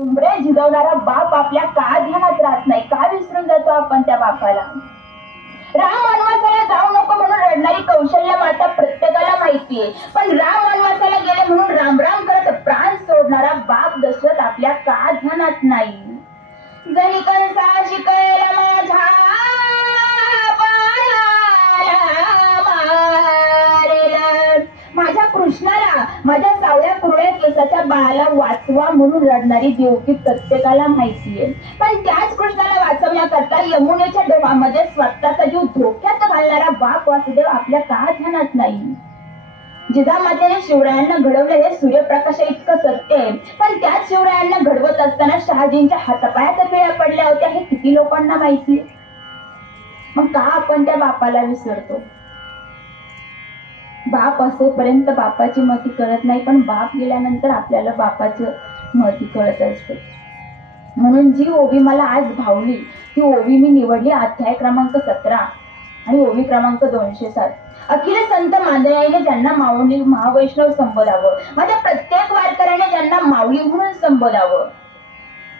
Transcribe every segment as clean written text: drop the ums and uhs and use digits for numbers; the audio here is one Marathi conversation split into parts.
उंबरे झिजवणारा बाप आपल्या का ध्यानात राहत नाही, का विसरून जातो आपण त्या बापाला? राम वनवासाला जाऊ नको म्हणून रडणारी कौशल्य माता प्रत्येकाला माहितीये, पण राम वनवासाला गेले म्हणून राम राम करत प्राण सोडणारा बाप दशरथ आपल्या का ध्यानात नाही? जरी कंसा शिकला माझ्या माझ्या कृष्णाला, माझ्या सावळ्या कुरळ्या केसाच्या बाळाला वाचवा म्हणून रडणारी देवकी प्रत्येकाला माहितीये, पण त्याच कृष्णाला वाचवण्याकरता यमुनेच्या डोहामध्ये स्वतःचा जीव धोक्यात घालणारा बाप वासुदेव आपल्या का ध्यानात नाही? जिजामातेने शिवरायांना घडवलं हे सूर्यप्रकाशा इतकं सत्य आहे, पण त्याच शिवरायांना घडवत असताना शहाजींच्या हातापायात पिळ्या पडल्या होत्या हे किती लोकांना माहिती? मग का आपण त्या बापाला विसरतो? बाप असेपर्यंत बापाची महती कळत नाही, पण बाप गेल्यानंतर आपल्याला बापाचं महती कळत असते. म्हणून जी ओवी मला आज भावली ती ओवी मी निवडली अध्याय क्रमांक 17 आणि ओवी क्रमांक 207. अखिल संत मांडळीने ज्यांना माऊली महावैष्णव संबोधावं, माझ्या प्रत्येक वारकऱ्याने ज्यांना माऊली म्हणून संबोधावं,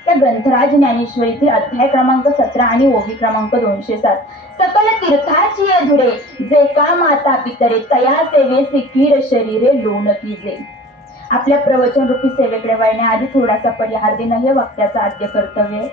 त्या ग्रंथराज ज्ञानेश्वरीतील अध्याय क्रमांक 17 आणि ओवी क्रमांक 207. सकल तीर्थाची धुरे जे का माता पितरे तया सेवेसी कीर शरीरे लोण कीजे. आपल्या प्रवचन रूपी सेवेकडे वळण्याआधी थोडासा परिहार देणं हे वक्त्याचं आद्य कर्तव्य.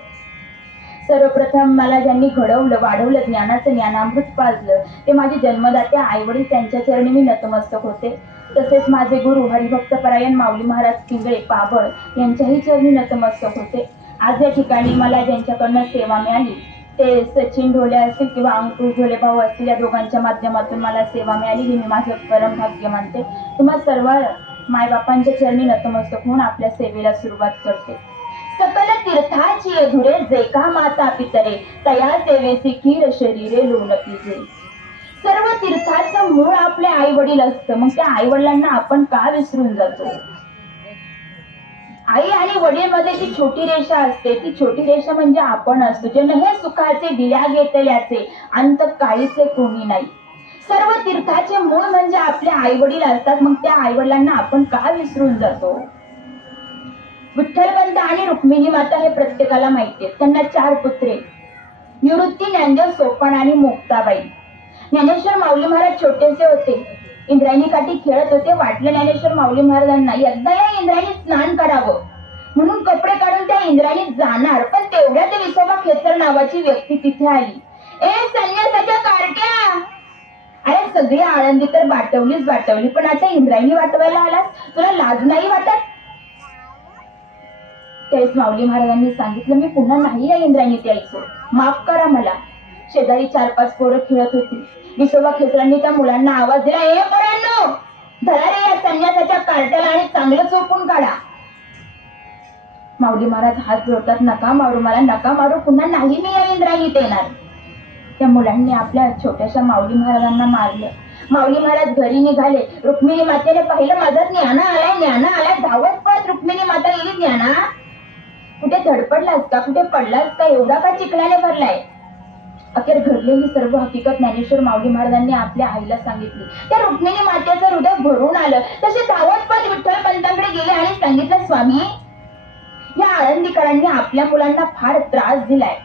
सर्वप्रथम मला ज्यांनी घडवलं, वाढवलं, ज्ञानाचं ज्ञानामृत पाजलं ते माझे जन्मदाते आईवडील, त्यांच्या चरणी मी नतमस्तक होते. तसेच माझे गुरु हरिभक्त परायण माऊली महाराज पिंगळे पाबळ यांच्याही चरणी नतमस्तक होते. आज या ठिकाणी मला ज्यांच्याकडनं सेवा मिळाली ते सचिन ढोले असतील किंवा अंकुश ढोले भाऊ असतील, या दोघांच्या माध्यमातून मला सेवा मिळाली ही मी माझं परम भाग्य मानते. तुम्हा सर्व मायबापांच्या चरणी नतमस्तक होऊन आपल्या सेवेला सुरुवात करते. सकल तीर्थाची धुरे जे का माता पितरे तया सेवेसी कीर शरीरे लोण कीजे. सर्व तीर्थाचं मूळ आपले आई वडील असतं, मग त्या आई वडिलांना आपण का विसरून जातो? आई आणि वडील मध्ये जी छोटी रेषा असते ती छोटी रेषा म्हणजे आपण असतो. जन हे सुखाचे दिल्या घेतल्याचे अंत काहीचे कोणी नाही. सर्व तीर्थाचे मूळ म्हणजे आपले आई वडील असतात, मग त्या आई वडिलांना आपण का विसरून जातो? विठ्ठलपंत आणि रुक्मिणी माता हे प्रत्येकाला माहिती आहे. त्यांना 4 पुत्रे, निवृत्ती, ज्ञानदेव, सोपान आणि मुक्ताबाई. ज्ञानेश्वर माऊली महाराज छोटेसे होते, इंद्रायणी काठी खेळत होते. वाटलं ज्ञानेश्वर माऊली महाराजांना एकदा या इंद्रायणी स्नान करावं म्हणून कपडे काढून त्या इंद्रायणीत जाणार, पण तेवढ्यात विसोबा खेचर नावाची व्यक्ती तिथे आली. ए संन्यासाच्या कार्ट्या, अरे सगळी आळंदी तर बाटवली, पण आता इंद्रायणी वाटवायला आलास, तुला लाज नाही वाटत? त्यावेळेस माऊली महाराजांनी सांगितलं, मी पुन्हा नाही या इंद्रायणीत यायचो, माफ करा मला. शेजारी 4-5 पोरं खेळत होती. विसोबा खेचरांनी त्या मुलांना आवाज दिला, ए पोरांनो, धरा रे या संन्यासाच्या कार्ट्याला आणि चांगलं चोपून काढा. माऊली महाराज हात जोडतात, नका मारू मला, नका मारू, पुन्हा नाही मी या इंद्रायणीत येणार. त्या मुलांनी आपल्या छोट्याशा माऊली महाराजांना मारलं. माऊली महाराज घरी निघाले. रुक्मिणी मातेने पाहिलं, माझा ज्ञाना आलाय. धावत पळत रुक्मिणी माता गेली. ज्ञाना, कुठे धडपडलास का, कुठे पडलास का, एवढा का चिखलाने भरलाय? अखेर घडलेली सर्व हकीकत ज्ञानेश्वर माऊली महाराजांनी आपल्या आईला सांगितली. त्या रुक्मिणी मातेचं हृदय भरून आलं. तसे धावत पळत विठ्ठल पंतांकडे गेले आणि सांगितलं, स्वामी, या आळंदीकरांनी आपल्या मुलांना फार त्रास दिलाय,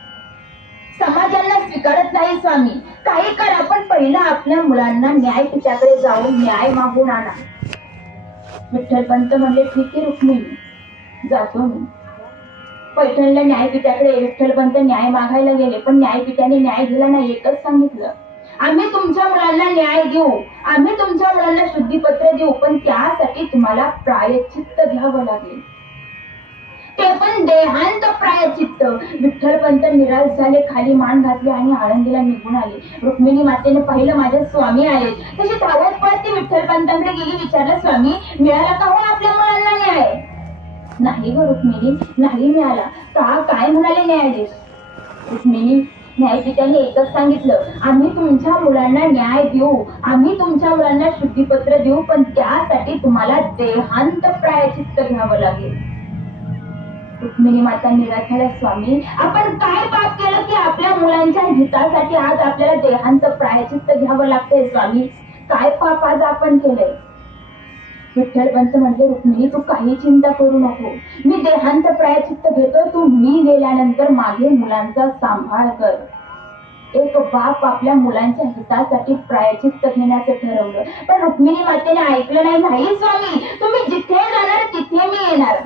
समाजांना स्वीकारत नाही. स्वामी, काही करा, पण पहिला आपल्या मुलांना न्यायपीठाकडे जाऊन न्याय मागून आणा. विठ्ठल पंत म्हणले, ठीक आहे रुक्मिणी, जातो मी. पैठणला न्यायपीठाकडे विठ्ठलपंत न्याय मागायला गेले, पण न्यायपीठाने न्याय दिला नाही. एकच सांगितलं, आम्ही तुमच्या मुलांना न्याय देऊ, आम्ही तुमच्या मुलांना शुद्धीपत्र देऊ, पण त्यासाठी तुम्हाला प्रायश्चित्त घ्यावं लागेल, ते पण देहांत प्रायश्चित्त. विठ्ठलपंत निराश झाले, खाली मान घातली आणि आळंदीला निघून आले. रुक्मिणी मातेने पाहिलं, माझे स्वामी आले. तशी धावत पळत ती विठ्ठलपंतांकडे गेली. विचारलं, स्वामी, मिळाला का हो आपल्या मुलांना न्याय? नाही ग रुक्मिणी, नाही मिळाला. का, काय म्हणाले न्यायाधीश? रुक्मिणी, न्यायपीठाने एकच सांगितलं, आम्ही तुमच्या मुलांना न्याय देऊ, आम्ही तुमच्या मुलांना शुद्धीपत्र देऊ, पण त्यासाठी तुम्हाला देहांत प्रायश्चित्त घ्यावं लागेल. रुक्मिणी माता निराश झाल्या, स्वामी, आपण काय पाप केलं की आपल्या मुलांच्या हितासाठी आज आपल्याला देहांत प्रायश्चित्त घ्यावं लागतंय? स्वामी, काय पाप आज आपण केलंय? विठ्ठलपंत म्हटले, रुक्मिणी तू काही चिंता करू नको, मी देहांत प्रायचित्त घेतो, तू मी गेल्यानंतर मागे मुलांचा सांभाळ कर. एक बाप आपल्या मुलांच्या हितासाठी प्रायचित्त घेण्याचं ठरवलं, पण रुक्मिणी मातेने ऐकलं नाही. नाही स्वामी, तुम्ही जिथे जाणार तिथे मी येणार.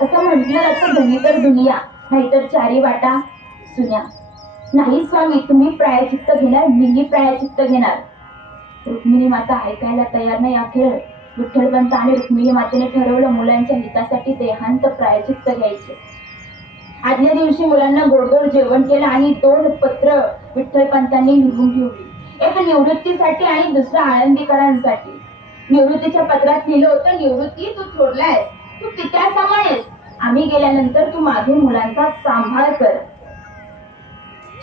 असं म्हटलं जातं, धनी तर दुनिया, नाहीतर चारी वाटा सुन्या. नाही स्वामी, तुम्ही प्रायचित्त घेणार, मीही प्रायचित्त घेणार. रुक्मिणी माता ऐकायला तयार नाही. अखेर विठ्ठलपंत आणि रुक्मिणी मातेने ठरवलं मुलांच्या हितासाठी देहांत प्रायचित्त घ्यायचे. आदल्या दिवशी मुलांना गोडधोड जेवण केलं आणि 2 पत्र विठ्ठलपंतांनी लिहून ठेवली. एक निवृत्तीसाठी आणि दुसरं आळंदीकरांसाठी. निवृत्तीच्या पत्रात लिहिलं होतं, निवृत्ती तू थोरलाय, तू पित्या समान आहेस, आम्ही गेल्यानंतर तू माझे मुलांचा सांभाळ कर.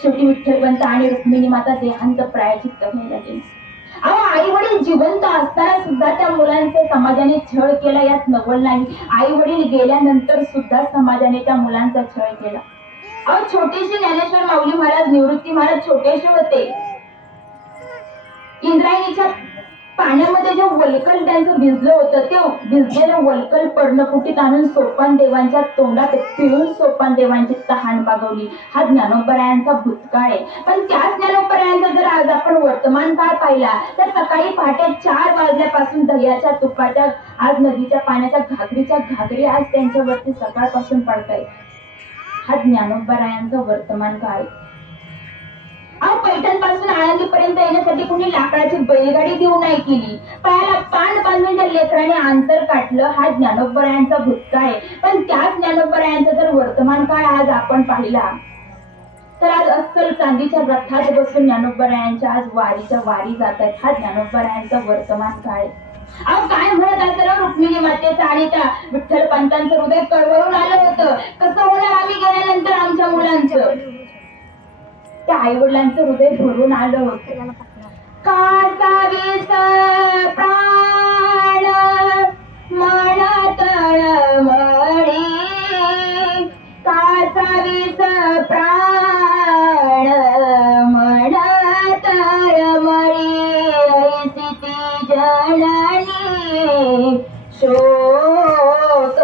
शेवटी विठ्ठलपंत आणि रुक्मिणी माता देहांत प्रायचित्त घ्यायला गेले. आई वडील जिवंत असताना सुद्धा त्या मुलांचा समाजाने छळ केला, यात नवल नाही. आई वडील गेल्यानंतर सुद्धा समाजाने त्या मुलांचा छळ केला. छोटेसे ज्ञानेश्वर माऊली महाराज, निवृत्ती महाराज छोटेसे होते. इंद्रायणीच्या पाण्यामध्ये जे वलकल त्यांचं भिजलं होतं, ते भिजलेलं वलकल पर्णकुटीत आणून सोपान देवांच्या तोंडात पिळून सोपान देवांची तहान भागवली. हा ज्ञानोबरायांचा भूतकाळ आहे. पण त्याच ज्ञानोबरायांचा जर आज आपण वर्तमान काळ पाहिला तर सकाळी पहाटे 4 वाजल्यापासून दह्याच्या तुपाच्या, आज नदीच्या पाण्याच्या घागरीच्या घागरी आज त्यांच्यावरती सकाळपासून पडतायत. हा ज्ञानोबरायांचा वर्तमान काळ. पैठण पासून आळंदीपर्यंत येण्यासाठी कुणी लाकडाची बैलगाडी देऊ नाही केली. पायाला पान बांधून त्या लेकराने अंतर काढलं. हा ज्ञानोबरायांचा भूतकाळ आहे. पण त्याच ज्ञानोबरायांचा जर वर्तमान काळ आज आपण पाहिला तर आज अस्सल चांदीच्या रथात बसून ज्ञानोबरायांच्या आज वारीच्या वारी जात आहेत. हा ज्ञानोबरायांचा वर्तमान काळ आहे. काय म्हणत असेल रुक्मिणी मातेचं आणि त्या विठ्ठलपंतांचं हृदय कळवळून आलं होतं. कसं होणार आम्ही गेल्यानंतर आमच्या मुलांचं? त्या आई वडिलांचं हृदय भरून आलं होतं. कासावीस प्राण मन तळमळी, कासावीस प्राण मन तळमळी, ऐसी जननी शोक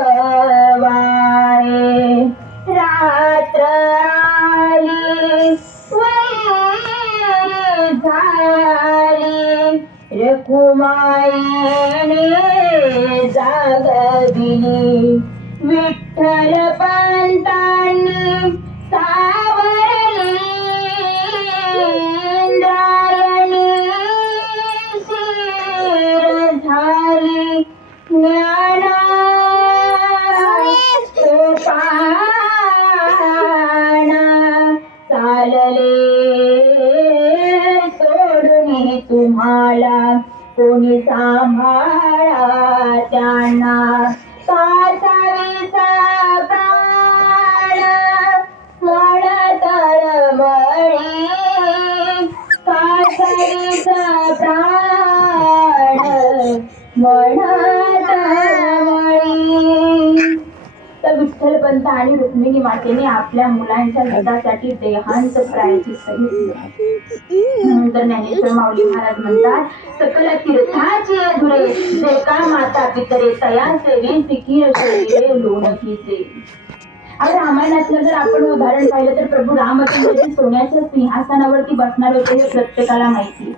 वाळे. रात्र आली झाली, रखुमाईने जागविली. विठ्ठलपंतांनी सावरली, इंद्रायणी शिर झाली. ज्ञाना चालले सोडून तुम्हाला, कोणी सांभाळा त्यांना. कासावीसा प्राण मन तळमळी, कासावीसा प्राण मन तळमळी. तर विठ्ठलपंत आणि रुक्मिणी मातेने आपल्या मुलांच्या हितासाठी देहांत प्रायचित्त घेतलं. नंतर ज्ञानेश्वर माऊली महाराज म्हणतात, सकल तीर्थाची अधुरे, जे का माता पितरे, तया सेवी फिकीर शरीरे लोणकीचे. रामायणातलं जर आपण उदाहरण पाहिलं तर प्रभू रामचंद्र सोन्याच्या सिंहासनावरती बसणार होते हे प्रत्येकाला माहिती.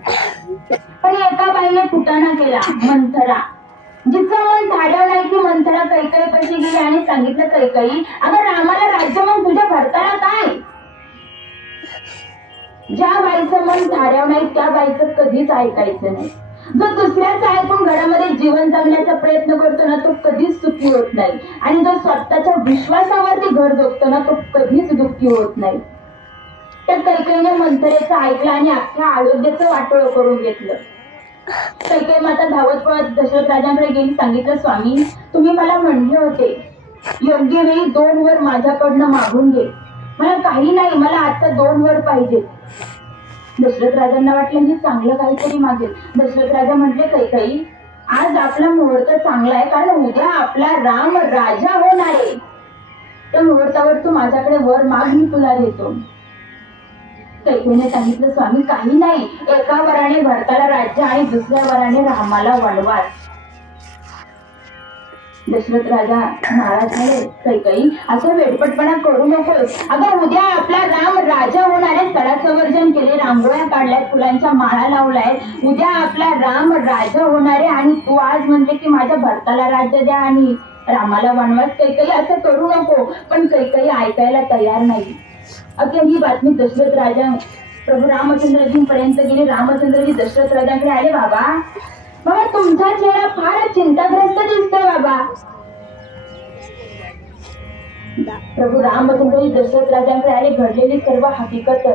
पण एका बाईने फुटाणा केला, मंथरा. जिचं मन झालं नाही ती मंथरा कैकई पैसे गेली आणि सांगितलं, कैकई अगं रामाला राज्य मग तुझ्या भरताना काय? ज्या बाईचं मन धाड्याव नाही त्या बाईचं कधीच ऐकायचं नाही. जो दुसऱ्याचं ऐकून घरामध्ये जीवन जगण्याचा प्रयत्न करतो ना तो कधीच सुखी होत नाही. आणि जो स्वतःच्या विश्वासावरती घर जगतो ना तो कधीच दुःखी होत नाही. त्या कैकईने मंथरेचं ऐकलं आणि अख्ख्या अयोध्येचं वाटोळं करून घेतलं. कैकेयी माता धावत पळत दशरथ राजांकडे गेली. सांगितलं, स्वामी तुम्ही मला म्हणले होते योग्य वेळी 2 वर माझ्याकडनं मागून घे. मला काही नाही, मला आता 2 वर पाहिजे. दशरथ राजांना वाटलं की चांगलं काहीतरी मागेल. दशरथ राजा म्हटले, कैकेयी आज आपला मुहूर्त चांगला आहे, कारण उद्या आपला राम राजा होणार आहे. त्या मुहूर्तावर तू माझ्याकडे वर माग, मी तुला देतो. कैकेयीने सांगितलं, स्वामी काही नाही, एका वराने भरताला राज्य आणि दुसऱ्या वराने रामाला वनवास. दशरथ राजा नाराज झाले. कैकई असं वेडपटपणा करू नकोस. अगं उद्या आपला राम राजा होणार आहे. सडासंवर्धन केले, रांगोळ्या काढल्यात, फुलांच्या माळा लावलाय. उद्या आपला राम राजा होणार आहे आणि तू आज म्हणते की माझ्या भरताला राज्य द्या आणि रामाला वनवास. कैकई असं करू नको. पण कैकई ऐकायला तयार नाही. अखेर ही बातमी दशरथ राजा प्रभू रामचंद्रजींपर्यंत गेली. रामचंद्रजी दशरथ राजांकडे आले. बाबा बाबा तुमचा चेहरा फार चिंताग्रस्त दिसतोय बाबा. प्रभू रामचंद्रजी दशरथ राजांकडे आले. घडलेली सर्व हकीकत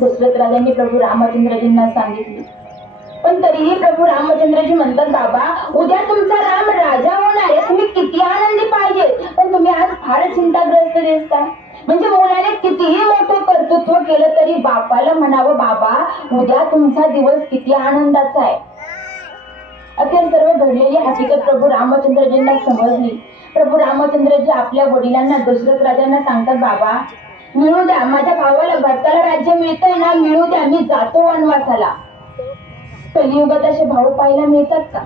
दशरथ राजांनी प्रभू रामचंद्रजींना सांगितली. पण तरीही प्रभू रामचंद्रजी म्हणतात बाबा उद्या तुमचा राम राजा होणार आहे. तुम्ही किती आनंदी पाहिजे, पण तुम्ही आज फार चिंताग्रस्त दिसताय. म्हणजे मुलाने कितीही मोठं कर्तृत्व केलं तरी बापाला म्हणावं बाबा उद्या तुमचा दिवस किती आनंदाचा आहे. अखेर सर्व घडलेली हकीकत प्रभू रामचंद्रजींना समजली. प्रभू रामचंद्रजी आपल्या वडिलांना दशरथ राजांना सांगतात बाबा मिळू द्या, माझ्या भावाला भरताला राज्य मिळतंय ना, मिळू द्या, मी जातो वनवासाला. कलियुगात असे भाऊ पाहायला मिळतात का?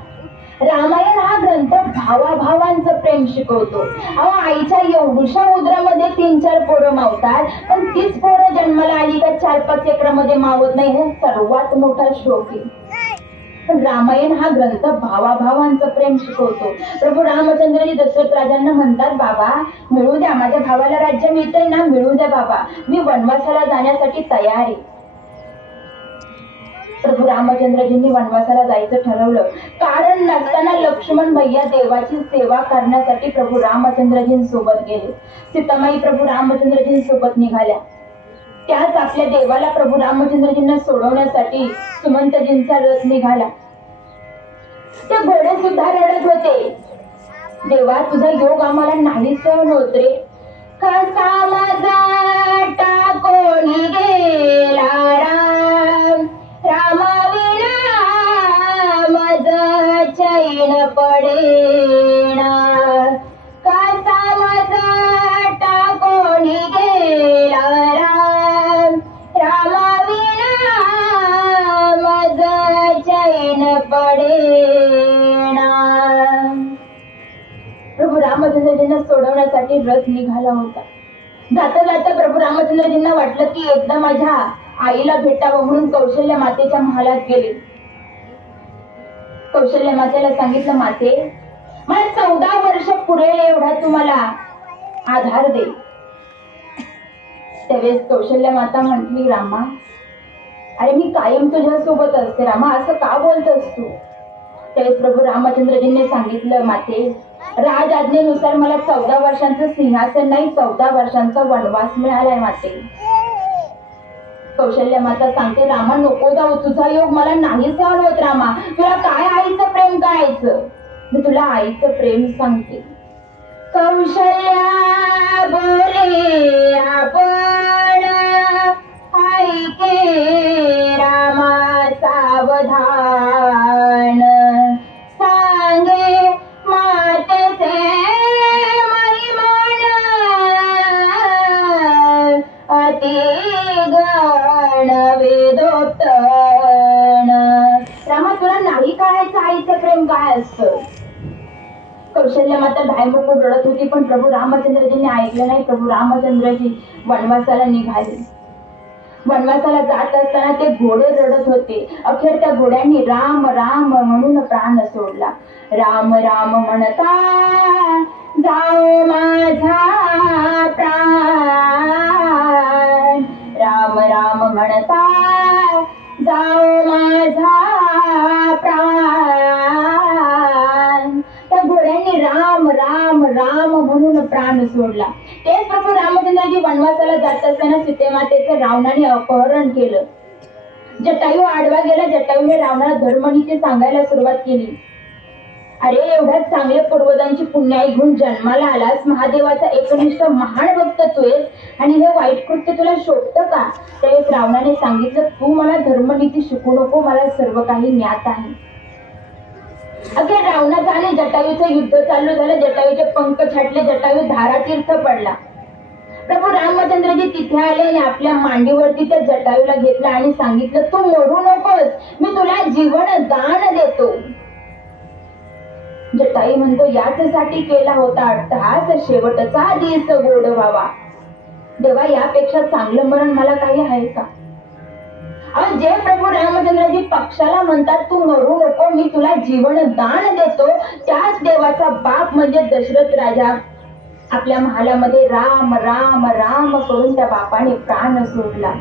रामायण हा ग्रंथ भावाभावांचं प्रेम शिकवतो. अहो आईच्या एवढ्याशा उदरामध्ये 3-4 पोरं मावतात, पण तीच पोरं जन्माला आली का 4-5 एकरामध्ये मावत नाही. हे सर्वात मोठा शोक आहे. पण रामायण हा ग्रंथ भावाभावांचं प्रेम शिकवतो. प्रभू रामचंद्रजी दशरथ राजांना म्हणतात बाबा मिळू द्या, माझ्या भावाला राज्य मिळतंय ना, मिळू द्या बाबा, मी वनवासाला जाण्यासाठी तयार आहे. प्रभू रामचंद्रजींनी वनवासाला जायचं ठरवलं. कारण नसताना लक्ष्मण भैया देवाची सेवा करण्यासाठी प्रभू रामचंद्रजींसोबत गेले. सीतामाई प्रभू रामचंद्रजींसोबत निघाल्या. त्याच आपल्या देवाला प्रभू रामचंद्रजींना सोडवण्यासाठी सुमंतजींचा रथ निघाला. ते घोडे सुद्धा रडत होते. देवा तुझा योग आम्हाला नाही सहन होत रे. कसा माझा टाकोनी गेला राम, रामाविना मज चैन पडेना. कसा माझा टाकोनी गेला राम, रामाविना मज चैन पडेना. प्रभू रामचंद्रजींना सोडवण्यासाठी रथ निघाला होता. जाता जाता प्रभू रामचंद्रजींना वाटलं की एकदा माझ्या आईला भेटावं म्हणून कौशल्य मातेच्या महालात गेले. कौशल्य मातेला सांगितलं माते मला 14 वर्ष पुरेल एवढा तुम्हाला आधार दे. त्यावेळेस कौशल्य माता म्हटली रामा अरे मी कायम तुझ्या सोबत असते रामा, असं का बोलतोस तू? त्यावेळेस प्रभू रामचंद्रजींनी सांगितलं माते राज आज्ञेनुसार मला 14 वर्षांचं सिंहासन नाही 14 वर्षांचा वनवास मिळालाय माते. कौशल्य माता सांगते रामा नको जाऊ, तुझा योग मला नाही सहन होत रामा. तुला काय आईचं प्रेम करायचं? मी तुला आईचं प्रेम सांगते. कौशल्या बोले आपण ऐके रामा सावधान, सांगे मातेचे महिमान अति गण वेदोक्तन. रामा तुला नाही कळायचं आईचं प्रेम काय असतं. कौशल्य माता धायमुखून रडत होती पण प्रभू रामचंद्रजींनी ऐकलं नाही. प्रभू रामचंद्रजी वनवासाला निघाले. वनवासाला जात असताना ते घोडे रडत होते. अखेर त्या घोड्यांनी राम राम म्हणून प्राण सोडला. राम राम म्हणता जाओ माझा प्राण, राम राम म्हणता जाओ माझा प्राण. त्या घोड्यांनी राम राम राम म्हणून प्राण सोडला. तेच प्रभू रामचंद्रजी वनवासाला जात असताना सीतेमातेचं रावणाने अपहरण केलं. जटायू आडवा गेला. जटायूने रावणाला धर्मनीती सांगायला सुरुवात केली. अरे एवढ्या चांगल्या पूर्वजांची पुण्याई घेऊन जन्माला आलास, महादेवाचा एकनिष्ठ महान भक्त तू आहेस आणि हे वाईट कृत्य तुला शोभतं का? त्यावेळेस रावणाने सांगितलं तू मला धर्मनीती शिकू नको, मला सर्व काही ज्ञात आहे. अखेर रावणाचं आणि जटायूचं युद्ध चालू झालं. जटायूचे पंख छाटले. जटायू धारातीर्थ पडला. प्रभू रामचंद्रजी तिथे आले आणि आपल्या मांडीवरती त्या जटायूला घेतलं आणि सांगितलं तू मरू नकोस, मी तुला जीवन दान देतो. जटाई म्हणतो याचसाठी केला होता अट्टहास, शेवटचा दिस गोड व्हावा. देवा यापेक्षा चांगलं मरण मला काही आहे का? अहो जे प्रभू रामचंद्रजी पक्षाला म्हणतात तू मरू नको, मी तुला जीवन दान देतो, त्याच देवाचा बाप म्हणजे दशरथ राजा आपल्या महालामध्ये राम राम राम करून त्या बापाने प्राण सोडला.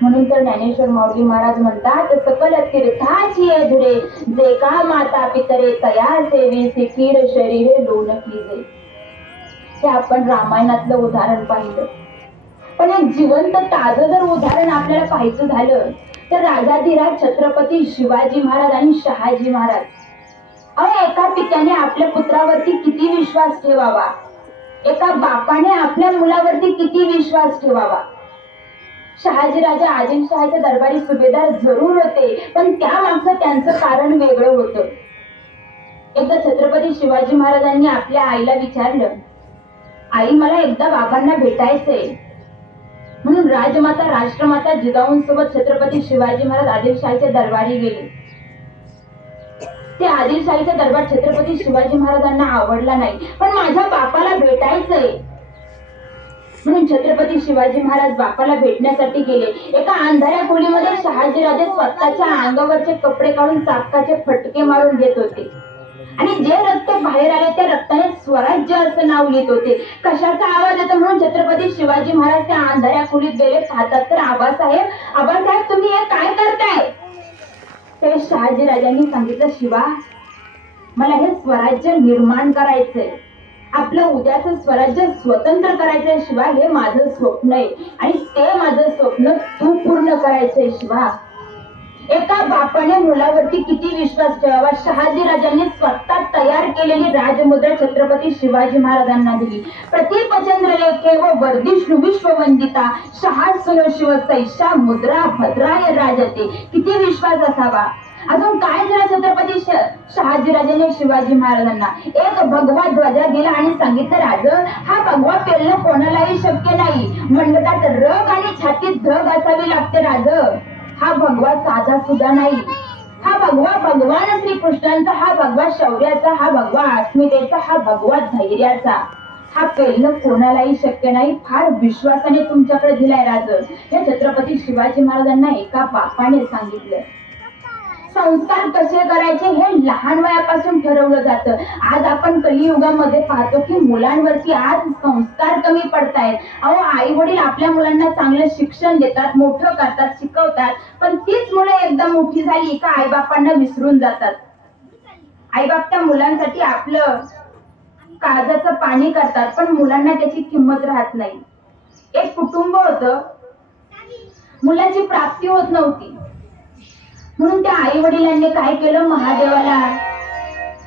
म्हणून तर ज्ञानेश्वर माऊली महाराज म्हणतात सकल तीर्थाची अधुरे, जे का माता पितरे तया सेवी सिखीर शरीरे लोन कीजे. हे आपण रामायणातलं उदाहरण पाहिलं. पण एक जिवंत ताजं जर उदाहरण आपल्याला पाहायचं झालं तर राजाधिराज छत्रपती शिवाजी महाराज आणि शहाजी महाराज. अहो एका पित्याने आपल्या पुत्रावरती किती विश्वास ठेवावा, एका बापाने आपल्या मुलावरती किती विश्वास ठेवावा. शहाजी राजा आदिलशहाच्या दरबारी सुभेदार जरूर होते, पण त्यामागचं त्यांचं कारण वेगळं होतं. एकदा छत्रपती शिवाजी महाराजांनी आपल्या आईला विचारलं, आई मला एकदा बाबांना भेटायचंय. म्हणून राजमाता राष्ट्रमाता जिजाऊंसोबत छत्रपती शिवाजी महाराज आदिलशाहीच्या दरबारी गेले. ते आदिलशाहीचा दरबार छत्रपती शिवाजी महाराजांना आवडला नाही, पण माझ्या बापाला भेटायचंय. म्हणून छत्रपती शिवाजी महाराज बापाला भेटण्यासाठी गेले. एका अंधाऱ्या खोलीमध्ये शहाजी राजे स्वतःच्या अंगावरचे कपडे काढून चापकाचे फटके मारून घेत होते आणि जे रक्त बाहेर आले त्या रक्ताने स्वराज्य असं नाव लिहित होते. कशाचा आवाज येतो म्हणून छत्रपती शिवाजी महाराज त्या अंधाऱ्या खोलीत गेले. पाहतात तर आबासाहेब तुम्ही हे काय करताय? ते शहाजी राजांनी सांगितलं, शिवा मला हे स्वराज्य निर्माण करायचंय, आपलं उद्याचं स्वराज्य स्वतंत्र करायचंय शिवा, हे माझं स्वप्न आहे आणि ते माझं स्वप्न तू पूर्ण करायचंय शिवा. एका बापाने मुलावरती किती विश्वास ठेवावा. शहाजी राजांनी स्वतः तयार केलेली राजमुद्रा छत्रपती शिवाजी महाराजांना दिली. प्रतिपचंद्र लेखे व वर्धिष्णु विश्ववंदिता शहासुन शिवसैषा मुद्रा भद्राय राजते. किती विश्वास असावा. अजून काय दिला छत्रपती शहाजी राजांनी शिवाजी महाराजांना? एक भगवा ध्वजा दिला आणि सांगितलं, राज हा भगवा पेलणं कोणालाही शक्य नाही, मंडपात रग आणि छातीत धग असावी लागते. राज हा भगवा साधा सुद्धा नाही, हा भगवा भगवान श्रीकृष्णांचा, हा भगवा शौर्याचा, हा भगवा अस्मितेचा, हा भगवा धैर्याचा. हा पेलणं कोणालाही शक्य नाही. फार विश्वासाने तुमच्याकडे दिलाय राज. हे छत्रपती शिवाजी महाराजांना एका बापाने सांगितलं. संस्कार कसे करायचे हे लहान वयापासून ठरवलं जातं. आज आपण कलियुगामध्ये पाहतो की मुलांवरती आज संस्कार कमी पडतायत. अहो आई वडील आपल्या मुलांना चांगलं शिक्षण देतात, मोठं करतात, शिकवतात, पण तीच मुलं एकदा मोठी झाली का आईबापांना विसरून जातात. आईबाप त्या मुलांसाठी आपलं काळजाचं पाणी करतात, पण मुलांना त्याची किंमत राहत नाही. एक कुटुंब होतं, मुलाची प्राप्ती होत नव्हती, म्हणून त्या आई वडिलांनी काय केलं, महादेवाला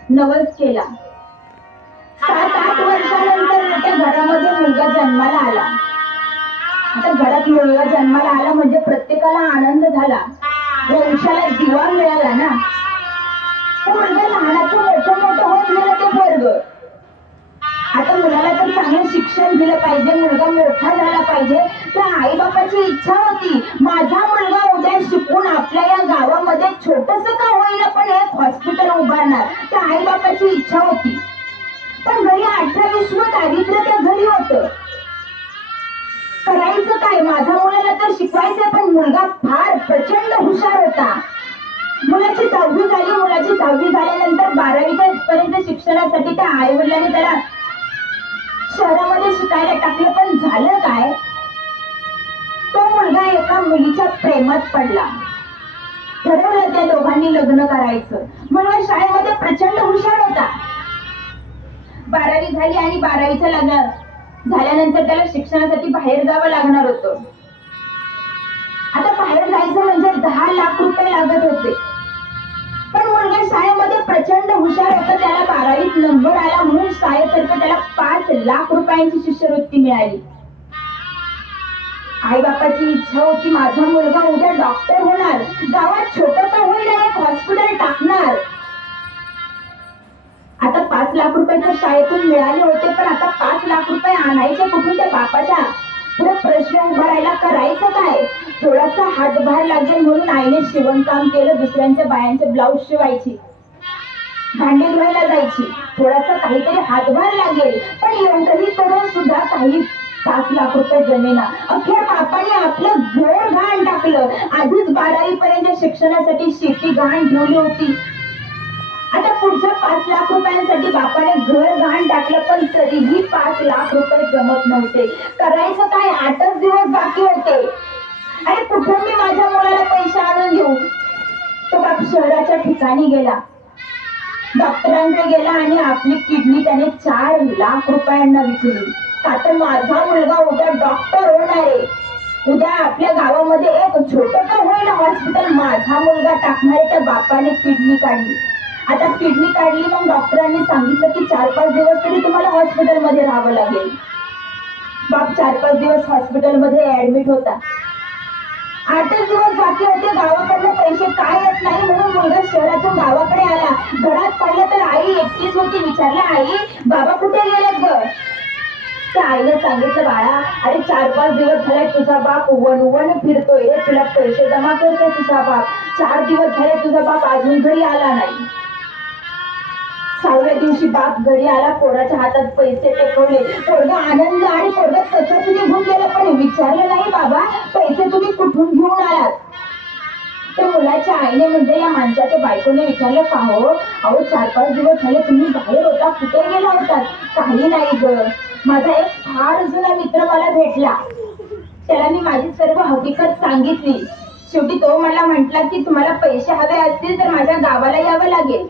नवस केला. 7-8 वर्षानंतर त्या घरामध्ये मुलगा जन्माला आला. आता घरात मुलगा जन्माला आला म्हणजे प्रत्येकाला आनंद झाला, वंशाला दिवा मिळाला ना. मुलगा लहानाचं मोठं होत गेलं ते पोरग. आता मुलाला तर चांगलं शिक्षण दिलं पाहिजे, मुलगा मोठा झाला पाहिजे. त्या आई बापाची इच्छा होती माझा मुलगा उद्या शिकून आपल्या या गावामध्ये छोटस का होईना पण एक हॉस्पिटल उभारणार. त्या आई बापाची इच्छा होती. पण घरी 18-20 दारिद्र्य त्या घरी होतं. करायचं काय? माझ्या मुलाला तर शिकवायचं, पण मुलगा फार प्रचंड हुशार होता. मुलाची 10वी झाली. मुलाची 10वी झाल्यानंतर 12वी पर्यंत शिक्षणासाठी त्या आई वडिलांनी त्याला शहरामध्ये शिकायला टाकलं. पण झालं काय, तो मुलगा एका मुलीच्या प्रेमात पडला. ठरवलं त्या दोघांनी लग्न करायचं. मुलगा शाळेमध्ये प्रचंड हुशार होता. 12वी झाली आणि 12वीचं लग्न झाल्यानंतर त्याला शिक्षणासाठी बाहेर जावं लागणार होतं. आता बाहेर जायचं म्हणजे 10 लाख रुपये लागत होते. पण मुलगा शाळेमध्ये प्रचंड हुशार होता. त्याला 12वीत नंबर आला म्हणून शाळेतर्फे त्याला 5 लाख रुपयांची शिष्यवृत्ती मिळाली. आई बापाची इच्छा होती माझा मुलगा उद्या डॉक्टर होणार, गावात छोटं होईल आणि एक हॉस्पिटल टाकणार. आता 5 लाख रुपये तर शाळेतून मिळाले होते, पण आता 5 लाख रुपये आणायचे कुठून? त्या बापाच्या पुढे प्रश्न उभा राहिला, करायचं काय? थोडासा हातभार लागेल म्हणून आईने शिवणकाम केलं. दुसऱ्यांच्या बायांचे ब्लाऊज शिवायची. भांडी धुवायला जायची, थोडासा काहीतरी हातभार लागेल, पण एवढंही करून सुद्धा काही 5 लाख रुपये जमेना. अखेर बापाने आपलं घर गहाण टाकलं. आधीच 12वी पर्यंत शिक्षणासाठी शेती गहाण ठेवली होती. आता पुढच्या 5 लाख रुपयांसाठी बापाने घर गहाण टाकलं, पण तरीही 5 लाख रुपये जमत नव्हते. करायचं काय? 8च दिवस बाकी होते. आणि कुठून मी माझ्या मुलाला पैसे आणून देऊ? तो बाप शहराच्या ठिकाणी गेला, डॉक्टरांकडे गेला आणि आपली किडनी त्याने 4 लाख रुपयांना विकली. का तर माझा मुलगा उद्या डॉक्टर होणार आहे, उद्या आपल्या गावामध्ये एक छोटं का होईना हॉस्पिटल माझा मुलगा टाकणार आहे. त्या बापाने किडनी काढली. आता किडनी काढली, मग डॉक्टरांनी सांगितलं की 4-5 दिवस तरी तुम्हाला हॉस्पिटलमध्ये राहावं लागेल. बाप 4-5 दिवस हॉस्पिटलमध्ये ऍडमिट होता. 8च दिवस बाकी होते. गावाकडनं पैसे काय येत नाही म्हणून मुलगा शहरातून गावाकडे आला. घरात पाहिलं तर आई एकटीच होती. विचारलं, आई बाबा कुठे गेलेत ग? त्या आईने सांगितलं, बाळा अरे 4-5 दिवस झाले तुझा बाप वन फिरतोय रे, तुला पैसे जमा करतोय तुझा बाप. 4 दिवस झाले तुझा बाप अजून घरी आला नाही. 6व्या दिवशी बाप घरी आला, पोराच्या हातात पैसे टेकवले. पोरगा आनंद आणि पोरगा तसंच निघून गेलं, पण विचारलं नाही, बाबा पैसे तुम्ही कुठून घेऊन आलात? त्या मुलाच्या आईने म्हणजे या माणसाच्या बायकोने विचारलं, का हो? अहो 4-5 दिवस झाले तुम्ही बाहेर होता, कुठे गेला होतात? काही नाही ग, माझा एक फार जुना मित्र मला भेटला, त्याला मी माझी सर्व हकीकत सांगितली. शेवटी तो मला म्हटला की तुम्हाला पैसे हवे असतील तर माझ्या गावाला यावं लागेल.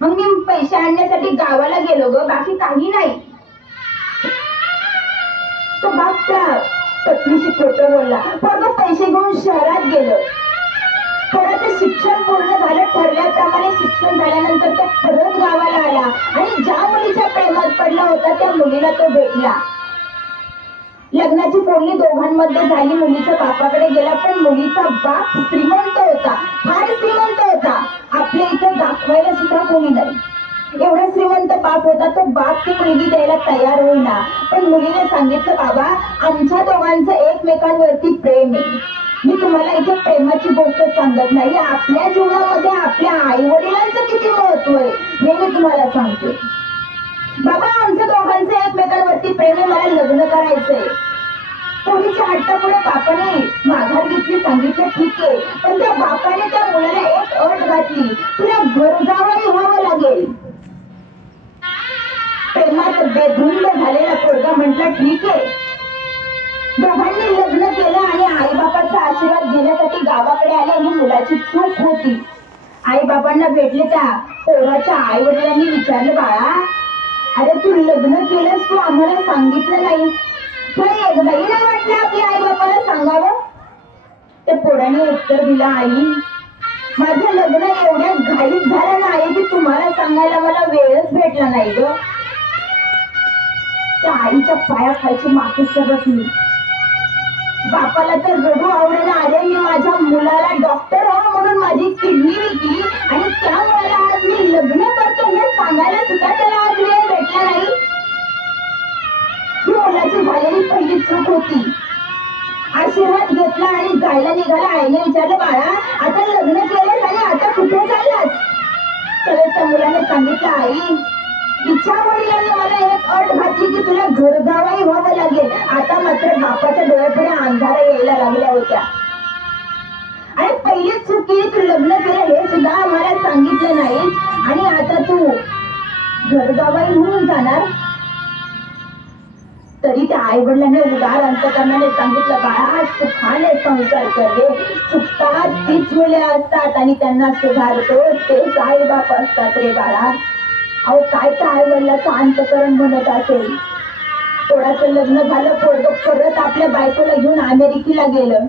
मग मी पैसे आणण्यासाठी गावाला गेलो ग, बाकी काही नाही. तो बाप त्या पत्नीशी खोटं बोलला. मग पैसे घेऊन शहरात गेलो. थोडं शिक्षण पूर्ण झालं, ठरल्याप्रमाणे शिक्षण झाल्यानंतर तो परत गावाला आला आणि ज्या मुलीच्या प्रेमात पडला होता त्या मुलीला तो भेटला. लग्नाची बोलणी दोघांमध्ये झाली. मुलीच्या बापाकडे गेला, पण मुलीचा बाप श्रीमंत होता, फार श्रीमंत होता. आपल्या इथं दाखवायला सुद्धा कोणी नाही, एवढा श्रीमंत बाप होता. तो बाप ती मुलगी द्यायला तयार होईना, पण मुलीने सांगितलं, बाबा आमच्या दोघांचं एकमेकांवरती प्रेम आहे. मी तुम्हाला इथे प्रेमाची गोष्ट सांगत नाही, आपल्या जीवनामध्ये आपल्या आई वडिलांचं किती महत्व आहे हे मी तुम्हाला सांगते. बाबा आमच्या दोघांचं एकमेकांवरती प्रेम आहे, मला लग्न करायचंय. पोरीच्या हट्टापुढे बापाने माघार घेतली. सांगितलं ठीक आहे, पण त्या बापाने त्या मुलाला एक अट घातली, तुला गरजावाई व्हावं लागेल. प्रेमात बेधुंद झालेला पोरगा म्हटला ठीक आहे. दोघांनी लग्न केलं आणि आई बापाचा आशीर्वाद घेण्यासाठी गावाकडे आले. ही मुलाची चूक होती. आई बाबांना भेटले. त्या पोराच्या आई वडिलांनी विचारलं, बाळा अरे तू लग्न केलंस, तू आम्हाला सांगितलं नाही, पण एकदाही नाही वाटलं आपल्या आई बापाला सांगावं? त्या पोराने उत्तर दिलं, आई माझं लग्न एवढ्या घाईत झालं नाही की तुम्हाला सांगायला मला वेळच भेटला नाही ग. त्या आईच्या पायाखालची माती सरकली. बापाला तर रडू आवडेना. अरे मी माझ्या मुलाला डॉक्टर हो म्हणून माझी किडनी विकली आणि त्या मुलाला आज मी लग्न करतो हे सांगायला सुद्धा त्याला आज वेळ भेटला नाही. ही मुलाची झालेली पहिली चूक होती. आशीर्वाद घेतला आणि जायला निघाला. आईने विचारलं, बाळा आता लग्न केलं आणि आता कुठे चाललास? तर त्या मुलाने सांगितलं, आई इच्छा वडिलांनी मला एक अट घातली की तुला घरजावाई व्हावं लागेल. आता मात्र बापाच्या डोळ्यापुढे अंधारा यायला लागल्या होत्या. आणि पहिली चुकी तू लग्न केलं हे सुद्धा आम्हाला सांगितलं नाही आणि आता तू घरजावाई होऊन जाणार. तरी त्या आई वडिलांनी उदार अंतकरणाने सांगितलं, बाळा सुखाने संसार कर रे. चुकतात तीच मुले असतात आणि त्यांना सुधारतो तेच आई बाप असतात रे बाळा. अहो काय त्या आई वडिलाचं अंतकरण म्हणत असेल. पोराचं लग्न झालं, पोरगं परत आपल्या बायकोला घेऊन अमेरिकेला गेलं.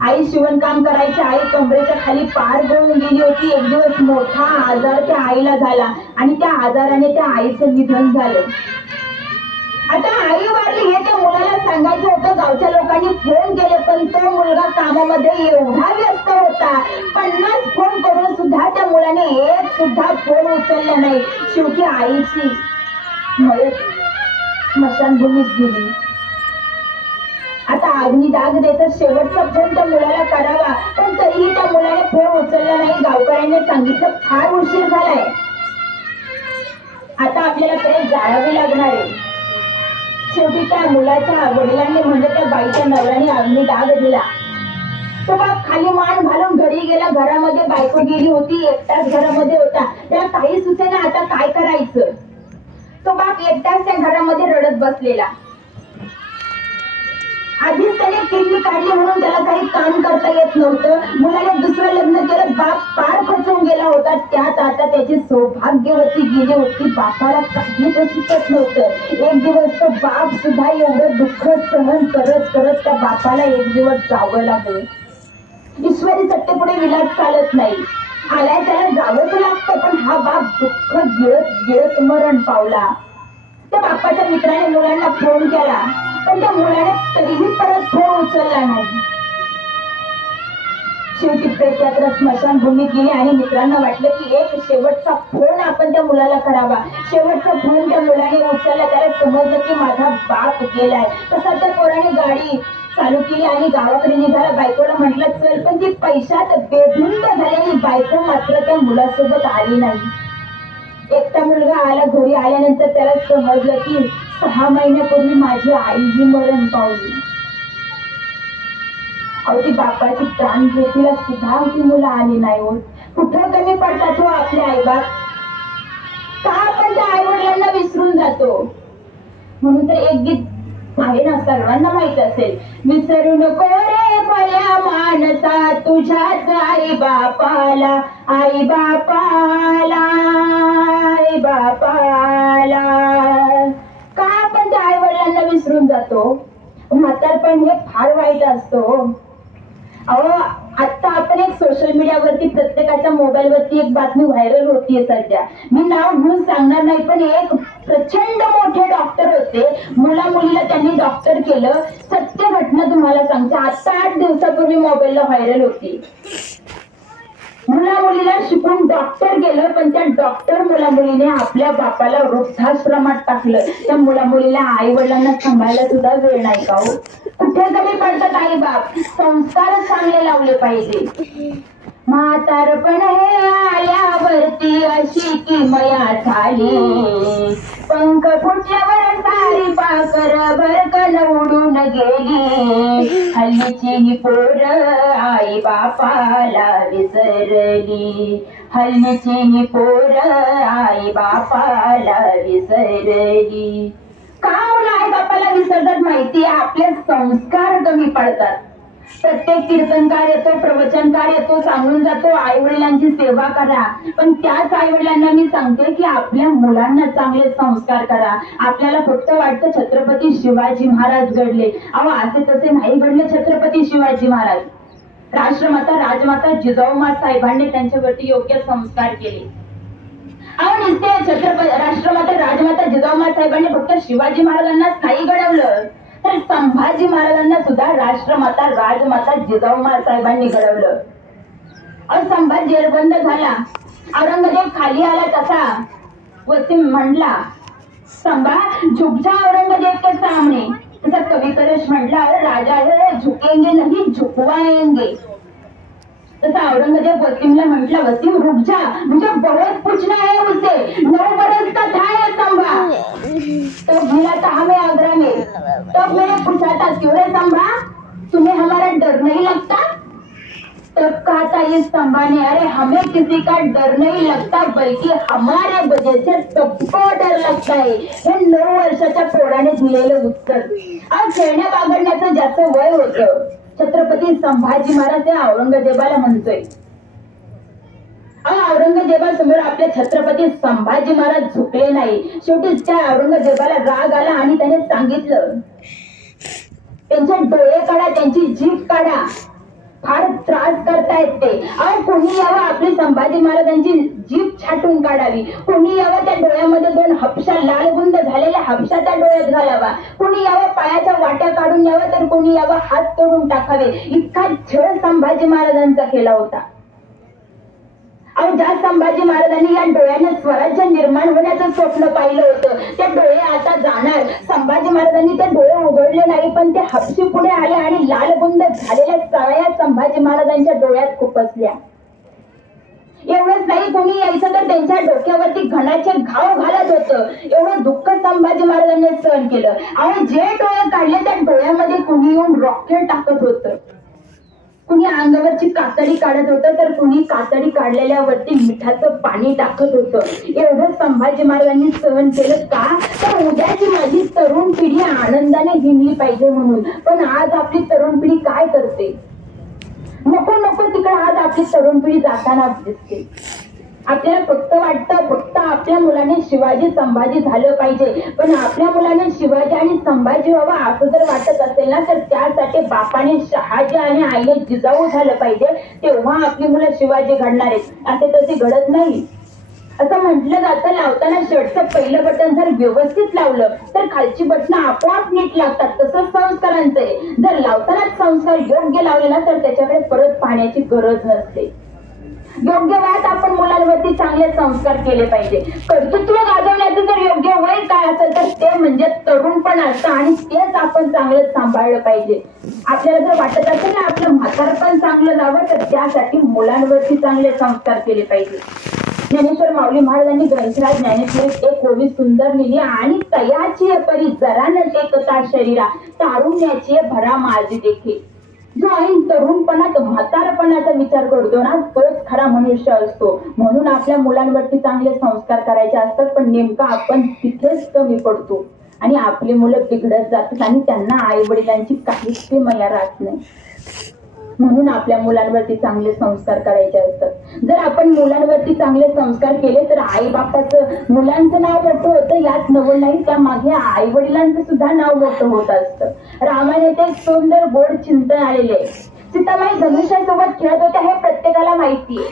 आई शिवणकाम करायची. आई कमरेच्या खाली पार गळून गेली होती. एक दिवस मोठा आजार त्या आईला झाला आणि त्या आजाराने त्या आईचं निधन झालं. आता आई वारली हे त्या मुलाला सांगायचं होतं. गावच्या लोकांनी फोन केले, पण तो मुलगा कामामध्ये एवढा व्यस्त होता, 50 फोन करून सुद्धा त्या मुलाने एक सुद्धा फोन उचलला नाही. शेवटी आईची मयत स्मशानभूमीत गेली. आता अग्नी डाग द्यायचा शेवटचा फोन त्या मुलाला करावा, पण तरीही त्या मुलाने फोन उचलला नाही. गावकऱ्यांनी सांगितलं फार उशीर झालाय, आता आपल्याला प्रेस जाळावी लागणार आहे. शेवटी त्या मुलाच्या वडिलांनी म्हणजे त्या बाईच्या नवऱ्याने अग्नी डाग दिला. तो बाप खाली मान घालून घरी गेला. घरामध्ये बायको गेली होती, एकटाच घरामध्ये होता. त्याला काही सुचेना आता काय करायचं. तो बाप एकटाच त्या घरामध्ये रडत बसलेला. आधीच त्याने किडनी काढली म्हणून त्याला काही काम करता येत नव्हतं. मुलाने दुसरं लग्न केलं, बाप पार खचून गेला होता. त्यात आता त्याची सौभाग्यवती गेली होती. बापाला काही सुचत नव्हतं. एक दिवस तो बाप सुद्धा एवढं दुःख सहन करत करत त्या बापाला एक दिवस जावं लागलं. ईश्वरी सत्तेपुढे विलास चालत नाही. आलाय त्याला जावंच लागतं, पण हा बाप दुःख गिळत गिळत मरण पावला. त्या बापाच्या मित्राने मुलांना फोन केला, पण त्या मुलाने तरीही परत फोन उचलला नाही. शेवटी प्रेतयात्रा स्मशानभूमीत गेली आणि मित्रांना वाटलं की एक शेवटचा फोन आपण त्या मुलाला करावा. शेवटचा फोन त्या मुलाने उचलला. त्याला समजलं की माझा बाप गेलाय. तसा त्या पोराने गाडी चालू केली आणि गावाकडे निघाला. बायकोला म्हटलं चल, पण ती पैशात बेधुंद झालेली बायको मात्र त्या मुलासोबत आली नाही. एकटा मुलगा आला. घरी आल्यानंतर त्याला समजलं की 6 महिन्यापूर्वी माझी आई ही मरण पावली. अवती बापाची प्राण घेतीला सुद्धा ती मुलं आली नाही होत. कुठं कमी पडतात हो आपले आईबाप. का आपण त्या आई वडिलांना विसरून जातो. म्हणून तर एक गीत आहे ना, सर्वांना माहित असेल, विसरू नको रे भल्या माणसा तुझ्याच आई बापाला, आई बापाला, आई बापाला. का आपण त्या आई वडिलांना विसरून जातो. म्हातारपण हे फार वाईट असतो. अहो आता आपण एक सोशल मीडियावरती प्रत्येकाच्या मोबाईल वरती एक बातमी व्हायरल होतीये सध्या. मी नाव घेऊन सांगणार नाही, पण एक प्रचंड मोठे डॉक्टर होते. मुला मुलीला त्यांनी डॉक्टर केलं. सत्य घटना तुम्हाला सांगते. आता 8 दिवसापूर्वी मोबाईलला व्हायरल होती. मुला मुलीला शिकून डॉक्टर केलं, पण त्या डॉक्टर मुला मुलीने आपल्या बापाला वृद्धाश्रमात टाकलं. त्या मुला मुलीला आई वडिलांना सांभाळायला सुद्धा वेळ नाही का हो. कुठे कमी पडतात आई बाप. संस्कारच चांगले लावले पाहिजे. म्हातारपण हे आल्यावरती अशी किमया झाली, पंख फुटल्यावर सारी पाकर भरकन उडून गेली. हल्लीची ही पोर आई बापाला विसरली, हल्लीची ही पोर आई बापाला विसरली. का मुलं आई बापाला विसरतात माहिती आहे. आपले संस्कार कमी पडतात. प्रत्येक कीर्तनकार येतो, प्रवचनकार येतो, सांगून जातो आई वडिलांची सेवा करा. पण त्याच आई वडिलांना मी सांगते की आपल्या मुलांना चांगले संस्कार करा. आपल्याला फक्त वाटतं छत्रपती शिवाजी महाराज घडले. अहो असे तसे नाही घडले छत्रपती शिवाजी महाराज. राष्ट्रमाता राजमाता जिजाऊमा साहेबांनी त्यांच्यावरती योग्य संस्कार केले. अहो नुसते राष्ट्रमाता राजमाता जिजाऊमा साहेबांनी फक्त शिवाजी महाराजांनाच नाही घडवलं, तर संभाजी महाराजांना सुद्धा राष्ट्रमाता राजमाता जिजाऊमा साहेबांनी घडवलं. संभाजी जेरबंद झाला, औरंगजेब खाली आला, तसा वसीम म्हटला संभा झुक जा औरंगजेब के सामने. तसा कवी करेश म्हटला राजा है झुकेंगे नहीं झुकवाएंगे. तसा औरंगजेब वसीमला म्हटला वसीम रुक जा, मुझे बहुत पूछना है उसे. 9 बरस का था ये संभा, तो मिला था हमें आगरा में. तब मैंने पूछा था क्यों रे संभा, तुम्हें हमारा डर नहीं लगता. तब कहा था इस संभा ने अरे हमें किसी का डर नहीं लगता, बल्कि हमारे वजह से सबको डर लगता है. हे 9 वर्षाच्या पोराने दिलेलं उत्तर. आज खेळण्या बागडण्याचं ज्याचं वय होतं छत्रपती संभाजी महाराज त्या औरंगजेबाला म्हणतोय. औरंगजेबासमोर आपले छत्रपती संभाजी महाराज झुकले नाही. शेवटी त्या औरंगजेबाला राग आला आणि त्याने सांगितलं त्यांचे डोळे काढा, त्यांची जीभ काढा, फार त्रास करतायत ते. अहो कोणी यावं आपली संभाजी महाराजांची जीभ छाटून काढावी. कोणी यावं त्या डोळ्यामध्ये 2 हपशा लालगुंद झालेल्या हपशा त्या डोळ्यात घालावा. कोणी यावं पायाच्या वाट्या काढून यावं, तर कोणी यावं हात तोडून टाकावे. इतका छळ संभाजी महाराजांचा केला होता. अहो, ज्या संभाजी महाराजांनी या डोळ्याने स्वराज्य निर्माण होण्याचं स्वप्न पाहिलं होतं, ते डोळे आता जाणार. संभाजी महाराजांनी ते डोळे उघडले नाही, पण ते हपशी पुढे आले आणि लालबुंद झालेल्या सळया संभाजी महाराजांच्या डोळ्यात खुपसल्या. एवढंच नाही, कोणी यायचं तर त्यांच्या डोक्यावरती घणाचे घाव घालत होतं. एवढं दुःख संभाजी महाराजांनी सहन केलं. आणि जे डोळे काढले त्या डोळ्यामध्ये कुणी येऊन रॉकेट टाकत होतं, कुणी अंगावरची कातडी काढत होतं, तर कुणी कातडी काढलेल्यावरती मिठाचं पाणी टाकत होतं. एवढं संभाजी महाराजांनी सहन केलं का? तर उद्याची माझी तरुण पिढी आनंदाने हिंडली पाहिजे म्हणून. पण आज आपली तरुण पिढी काय करते? नको नको तिकडे आज आपली तरुण पिढी जाताना दिसते. आपल्याला फक्त वाटतं फक्त आपल्या मुलाने शिवाजी संभाजी झालं पाहिजे, पण आपल्या मुलाने शिवाजी आणि संभाजी व्हावा असं जर वाटत असेल ना, तर त्यासाठी बापाने शहाजी आणि आईने जिजाऊ झालं पाहिजे, तेव्हा आपली मुलं शिवाजी घडणार आहेत. असे तसे घडत नाही. असं म्हटलं जातं, लावताना शर्टचं पहिलं बटन जर व्यवस्थित लावलं तर खालची बटणं आपोआप नीट लागतात. तसंच संस्कारांचे जर लावतानाच संस्कार योग्य लावले ना, तर त्याच्याकडे परत पाहण्याची गरज नसते. योग्य वयात आपण मुलांवरती चांगले संस्कार केले पाहिजे. कर्तृत्व गाजवण्याचं जर योग्य वय काय असेल तर ते म्हणजे तरुणपण असतं, आणि तेच आपण चांगलं सांभाळलं पाहिजे. आपल्याला जर वाटत असेल ना आपलं म्हातारपण चांगलं जावं, तर त्यासाठी मुलांवरती चांगले संस्कार केले पाहिजे. ज्ञानेश्वर माऊली महाराजांनी ग्रंथराज ज्ञानेश्वरीत एक ओवी सुंदर लिहिली, आणि तयाची परी जरा न टेकता शरीरा तारुण्याची भरा माझी देखील. जो ऐन तरुणपणात म्हातारपणाचा विचार करतो ना, तोच खरा मनुष्य असतो. म्हणून आपल्या मुलांवरती चांगले संस्कार करायचे असतात, पण नेमका आपण तिथेच कमी पडतो आणि आपली मुलं बिघडत जातात आणि त्यांना आई वडिलांची काहीच मया राहत नाही. म्हणून आपल्या मुलांवरती चांगले संस्कार करायचे असतात. जर आपण मुलांवरती चांगले संस्कार केले तर आई बापाचं मुलांचं नाव मोठं होतं, यात नवल नाही, त्यामागे आई वडिलांचं सुद्धा नाव मोठं होत असतं. रामाने ते सुंदर गोड चिंतन आलेले. सीतामाई धनुष्यासोबत खेळत होत्या हे प्रत्येकाला माहितीये,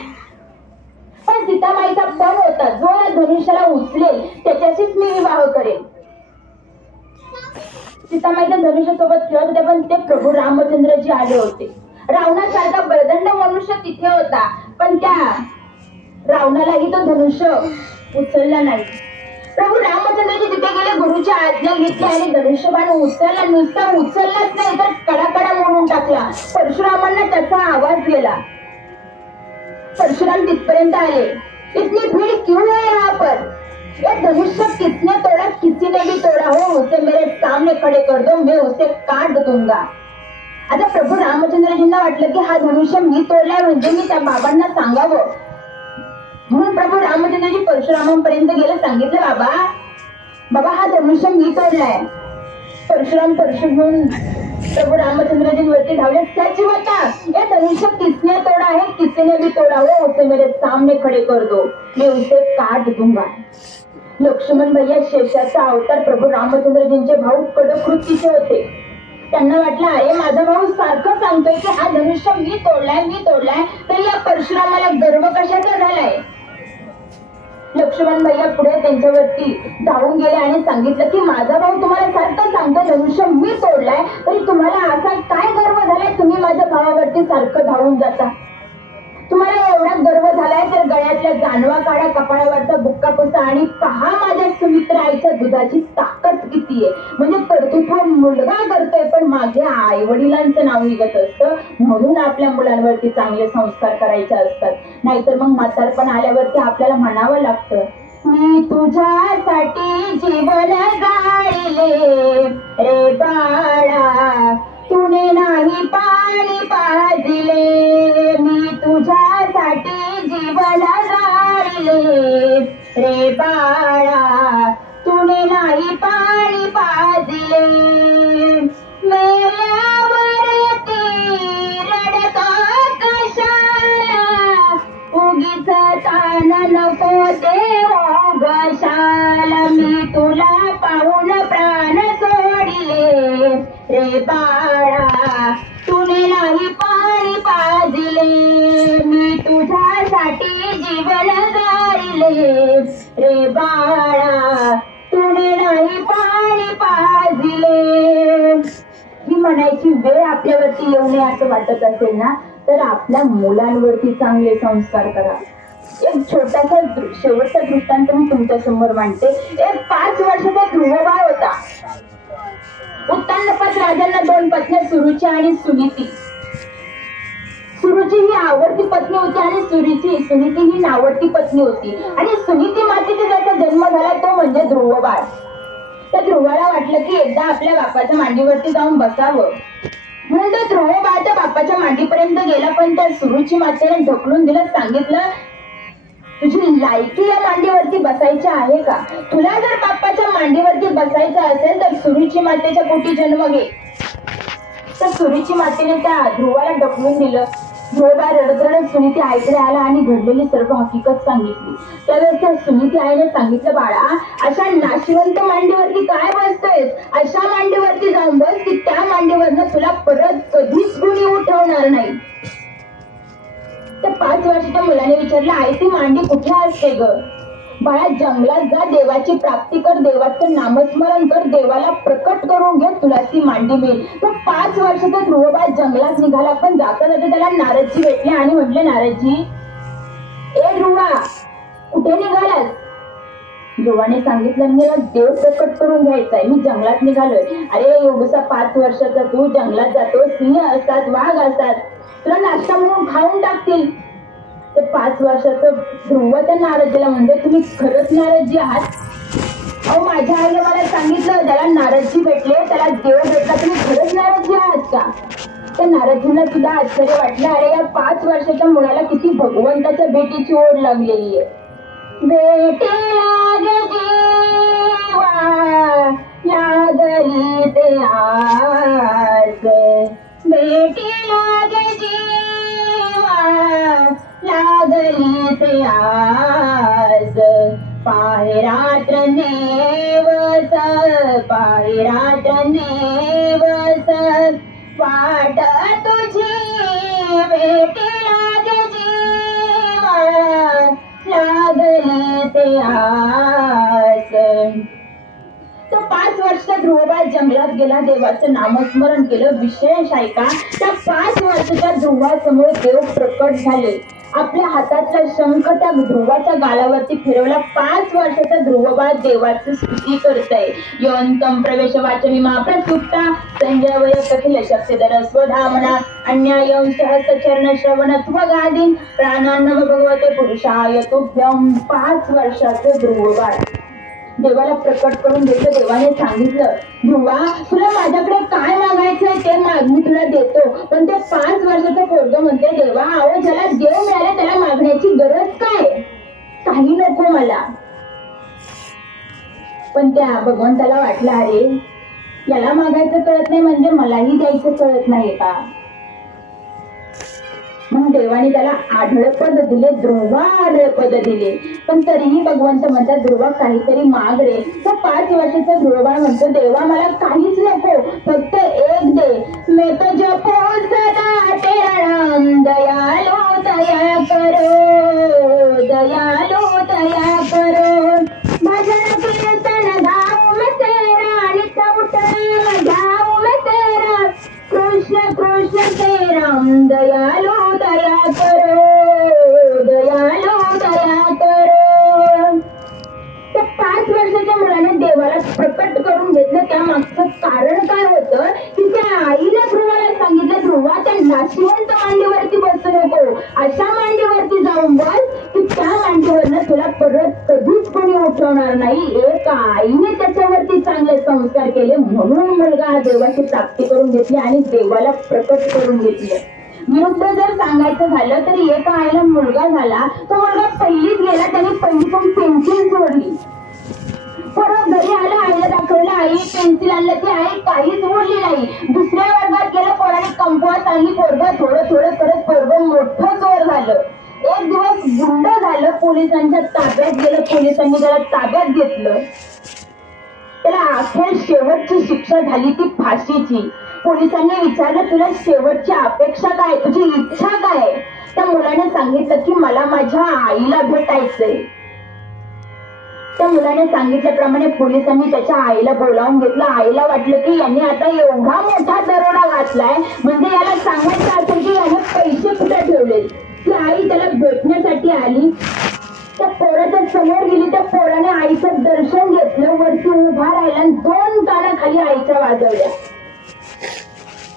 पण सीतामाईचा पण होता, जो या धनुष्याला उचलेल त्याच्याशीच मी विवाह करेन. सीतामाईच्या धनुष्यासोबत खेळत होते, पण ते प्रभू रामचंद्रजी आले होते. रावणासारखा बळदंड मनुष्य तिथे होता, पण त्या रावणालाही तो धनुष्य उचलला नाही. प्रभू रामचंद्रजी तिथे गेले, गुरुची आज्ञा घेतली आणि धनुष्यबाण उचलला. नुसता उचललाच नाही तर कडाकडा मोडून टाकला. परशुरामांना त्याचा आवाज गेला. परशुराम तिथपर्यंत आले, इतनी भीड़ क्यों है यहाँ पर? ये धनुष्य किसने तोड़ा? किसी ने भी तोड़ा हो, उसे मेरे सामने खड़े कर दो, मैं उसे काट दूंगा. आता प्रभू रामचंद्रजींना वाटलं की हा धनुष्य मी तोडलाय म्हणजे मी त्या बाबांना सांगावं. म्हणून प्रभू रामचंद्रजी परशुरामांपर्यंत गेले, सांगितलं बाबा हा धनुष्य मी तोडलाय. परशुराम परशु घेऊन प्रभू रामचंद्रजींवरती धावले. सच बता, ये धनुष्य किसने तोड़ा है? किसी ने भी तोड़ा हो, उसे मेरे सामने खड़े कर दो, मैं उसे काट दूंगा. लक्ष्मण भैया शेषाचा अवतार प्रभू रामचंद्रजींचे भाऊ कडक वृत्तीचे होते. त्यांना वाटलं अरे माझा भाऊ सारखं सांगतोय की हा धनुष्य मी तोडलाय, तर या परशुरामाला गर्व कशाचा झालाय. लक्ष्मण भैया पुढे त्यांच्यावरती धावून गेले आणि सांगितलं की माझा भाऊ तुम्हाला सारखं सांगतो धनुष्य मी तोडलाय, तरी तुम्हाला असा काय गर्व झालाय, तुम्ही माझ्या भावावरती सारखं धावून जाता. तुम्हाला एवढा गर्व झालाय तर गळ्यातल्या जानवा काढा, कपाळावरचा बुक्का पुसा आणि पहा माझ्या सुमित्र आईच्या दुधाची ताकद किती आहे. म्हणजे कर्तृत्व मुलगा करतोय पण माझ्या आई वडिलांचं नाव निघत असतं. म्हणून आपल्या मुलांवरती चांगले संस्कार करायचे असतात. नाहीतर मग म्हातारपण आल्यावरती आपल्याला म्हणावं लागतं, मी तुझ्यासाठी जीवन गाळले रे बाळा, तुने नाही पाणी पाजले. मी तुझ्यासाठी जीवन गाळले रे बाळा, तुने नाही पाणी पाजले. मेल्यावरती रडका कशाला, उगीच ताण नको देऊ गशाला. मी तुला पाहून प्राण सोडले रे बाळा, तुने नाही पाणी पाजले. मी तुझ्यासाठी जीवन गाळले रे बाळा, तुने नाही पाणी पाजले. ही म्हणायची वेळ आपल्यावरती येऊ नये असं वाटत असेल ना, तर आपल्या मुलांवरती चांगले संस्कार करा. एक छोटासा शेवटचा दृष्टांत मी तुमच्या समोर मांडते. एक 5 वर्षाचा ध्रुवबाळ होता. उत्तानपात राजांना 2 पत्न्या, सुरुची आणि सुनीती. सुरुची ही आवडती पत्नी होती आणि सुनीती ही नावडती पत्नी होती. आणि सुनीती मातेचा ज्याचा जन्म झाला तो म्हणजे ध्रुवबाळ. त्या ध्रुवाला वाटलं की एकदा आपल्या बापाच्या मांडीवरती जाऊन बसावं, म्हणून तो ध्रुवबाळ त्या बापाच्या मांडीपर्यंत गेला. पण त्या सुरुची मातेने ढकलून दिलं, सांगितलं तुझी लायकी या मांडीवरती बसायची आहे का? तुला जर बापाच्या मांडीवरती बसायचं असेल तर सुरुची मातेच्या पोटी जन्म घे. तर सुरुची मातेने त्या ध्रुवाला ढकलून दिलं. ध्रुवबाळ रडत रडत सुनीती आईकडे आला आणि घडलेली सर्व हकीकत सांगितली. त्यावेळेस त्या सुनीती आईने सांगितलं, बाळा अशा नाशिवंत मांडीवरती काय बसतोयस? अशा मांडीवरती जाऊन बस की त्या मांडीवरनं तुला परत कधीच कुणी उठवणार नाही. त्या 5 वर्षाच्या मुलाने विचारलं, आई ती मांडी कुठे असते ग? बाळा जंगलात जा, देवाची प्राप्ती कर, देवाचं नामस्मरण कर, देवाला प्रकट करून घे, तुला ती मांडी मिळेल. तो 5 वर्षाचा ध्रुवबाळ जंगलात निघाला. पण जाता जाता त्याला नारदजी भेटले आणि म्हटले, नारदजी ए ध्रुवा कुठे निघालास? ध्रुवाने सांगितलं, मला देव प्रकट करून घ्यायचाय, मी जंगलात निघालोय. अरे एवढसा 5 वर्षाचा तू जंगलात जातो, सिंह असतात, वाघ असतात, तुला नाश्ता म्हणून खाऊन टाकतील. ते 5 वर्षाचं ध्रुव त्या नारदजीला म्हणजे तुम्ही खरंच नारदजी आहात? अहो माझ्या आईने मला सांगितलं त्याला नारदजी भेटले, त्याला देव भेटला, तुम्ही खरंच नारदजी आहात का? त्या नारदजींना सुद्धा आश्चर्य वाटलं. अरे या 5 वर्षाच्या मुलाला किती भगवंताच्या भेटीची ओढ लागलेली आहे. भेटीला जीवा लागली ते आस, भेटीला जीवा लागली ते आस, पाहिरात्र नेवस, पाहिरात्र नेवस, वाट तुझी भेटीला जीवा लागली ते आस. तो 5 वर्षाचा ध्रुवबाळ जंगलात गेला, देवाचं नामस्मरण केलं. विशेष ऐका, त्या 5 वर्षाच्या ध्रुवासमोर देव प्रकट झाले. आपल्या हातातला शंख त्या ध्रुवाच्या गालावरती फिरवला. 5 वर्षाचा ध्रुवबाळ देवाची स्तुती करतय. योऽन्तं प्रवेश वाचमिमा प्रसुप्ता संजय कथिल शक्तिधर स्वधामना अन्यायं सहस्रचरण श्रवण त्वगादीन प्राणान्नम भगवते पुरुषाय तुभ्यं. 5 वर्षाचं ध्रुवबाळ देवाला प्रकट करून देतो. देवाने सांगितलं, ध्रुवा तुला माझ्याकडे काय मागायचंय ते माग, मी तुला देतो. पण ते 5 वर्षाचं पोरगं म्हणते, देवा अहो ज्याला देव मिळाला त्याला मागण्याची गरज काय? काही नको मला. पण त्या भगवंताला वाटलं, अरे याला मागायचं कळत नाही म्हणजे मलाही द्यायचं कळत नाही का? मग देवाने त्याला आढळ पद दिले, ध्रुवा आढळ पद दिले. पण तरीही भगवंत म्हणतात, ध्रुवा काहीतरी माग रे. तो 5 वर्षाचा ध्रुवबाळ म्हणतो, देवा मला काहीच नको, फक्त एक दे. मैं तो जपो सदा तेरा नाम, दयालो दया करो, दयालो दया करो. भजन कीर्तन गाऊं मैं तेरा, नित्य उठने गाऊं मैं तेरा, कृष्ण कृष्ण हे राम, दयालो दया करो, दयालो दया करो. त्या 5 वर्षाच्या मुलाने देवाला प्रकट करून घेतलं. त्या मागचं कारण काय होतं की त्या आईला ध्रुवाला सांगितलं, ध्रुवा त्या नाशिवंत मांडीवरती बसू नको, अशा मांडीवरती जाऊन बस की त्या मांडीवरनं तुला परत कधीच कोणी उठवणार नाही. एक आईने त्याच्यावरती चांगले संस्कार केले म्हणून मुलगा हा देवाची प्राप्ती करून घेतली आणि देवाला प्रकट करून घेतले. विरुद्ध जर सांगायचं झालं तर एका आईला मुलगा झाला, तो मुलगा पहिलीत गेला, त्याने पहिलीतून पेन्सिल सोडली. परत घरी आला, आईला दाखवलं, आई पेन्सिल आणलं, ती आई काहीच बोलली नाही. दुसऱ्या वर्गात गेलं, पोराने कंपास आणली, पोरगं थोडं थोडं करत पोरगं मोठं चोर झालं. एक दिवस गुंड झालं, पोलिसांच्या ताब्यात गेलं, पोलिसांनी त्याला ताब्यात घेतलं. त्याला अखेर शेवटची शिक्षा झाली ती फाशीची. पोलिसांनी विचारलं, तुला शेवटची अपेक्षा काय, तुझी इच्छा काय? त्या मुलाने सांगितलं की मला माझ्या आईला भेटायचंय. त्या मुलाने सांगितल्याप्रमाणे पोलिसांनी त्याच्या आईला बोलावून घेतलं. आईला वाटलं की याने आता एवढा मोठा दरोडा घातलाय म्हणजे याला सांगायचं असेल की याने पैसे कुठे ठेवले. ती आई त्याला भेटण्यासाठी वरती आली, त्या पोराच्या समोर गेली, त्या पोराने आईचं दर्शन घेतलं, वरती उभा राहिला आणि 2 ताना खाली आईच्या वाजवल्या.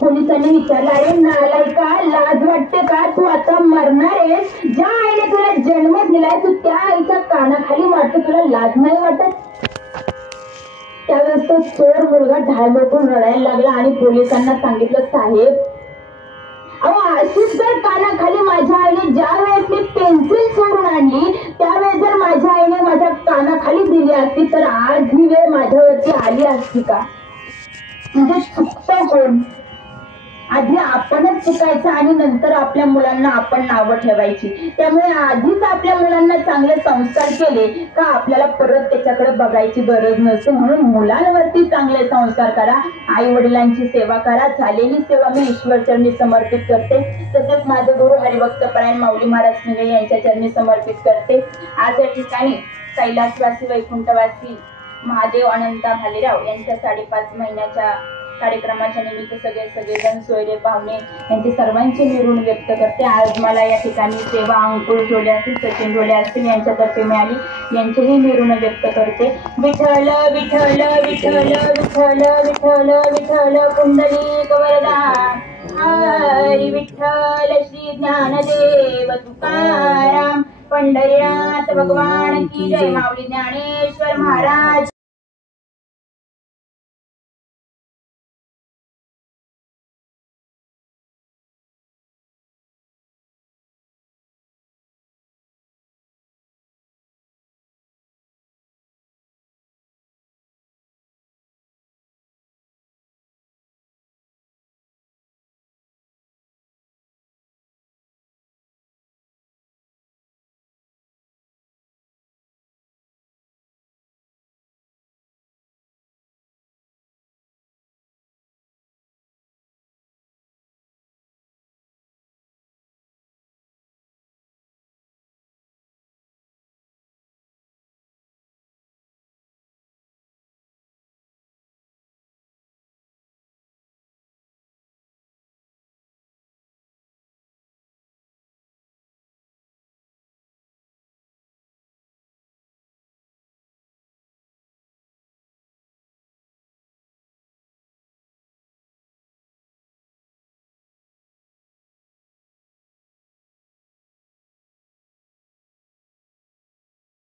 पोलिसांनी विचारलं, अरे नालायका, लाज वाटते का? तू आता मरणार आहेस, ज्या आईने तुला जन्म दिलाय तू त्या आईच्या कानाखाली वाटत, तुला लाज नाही वाटत? त्यावेळेस तो चोर मुलगा ढाळमटून रडायला लागला आणि पोलिसांना सांगितलं, साहेब अहो अशीच जर कानाखाली माझ्या आईने ज्या वेळेस मी पेन्सिल चोरून आणली त्यावेळेस जर माझ्या आईने माझ्या कानाखाली दिली असती तर आज ही वेळ माझ्यावरती आली असती का? म्हणजे चुकतं कोण? आधी आपणच चुकायचं आणि नंतर आपल्या मुलांना आपण नावं ठेवायची. त्यामुळे आधीच आपल्या मुलांना चांगले संस्कार केले का आपल्याला परत त्याच्याकडे बघायची गरज नसते. म्हणून मुलांवरती चांगले संस्कार करा, आई वडिलांची सेवा करा. झालेली सेवा मी ईश्वर चरणी समर्पित करते. तसेच माझे गुरु हरिभक्तपरायण माऊली महाराज सिंगे यांच्या चरणी समर्पित करते. आज या ठिकाणी कैलासवासी वैकुंठवासी महादेव अनंता भालेराव यांच्या 5.5 महिन्याच्या कार्यक्रमाच्या निमित्त सगळेजण सोयरे पाहुणे यांचे सर्वांचे निरोण व्यक्त करते. आज मला या ठिकाणी सेवा अंकुर ढोले असतील, सचिन ढोले असतील यांच्यातर्फे मिळाली, यांचेही निरोण व्यक्त करते. विठ्ठल विठ्ठल विठ्ठल विठ्ठल विठ्ठल विठ्ठल पुंडलिक वरदा हरी विठ्ठल श्री ज्ञानदेव तुकाराम पंढरीनाथ भगवान की जय. माऊली ज्ञानेश्वर महाराज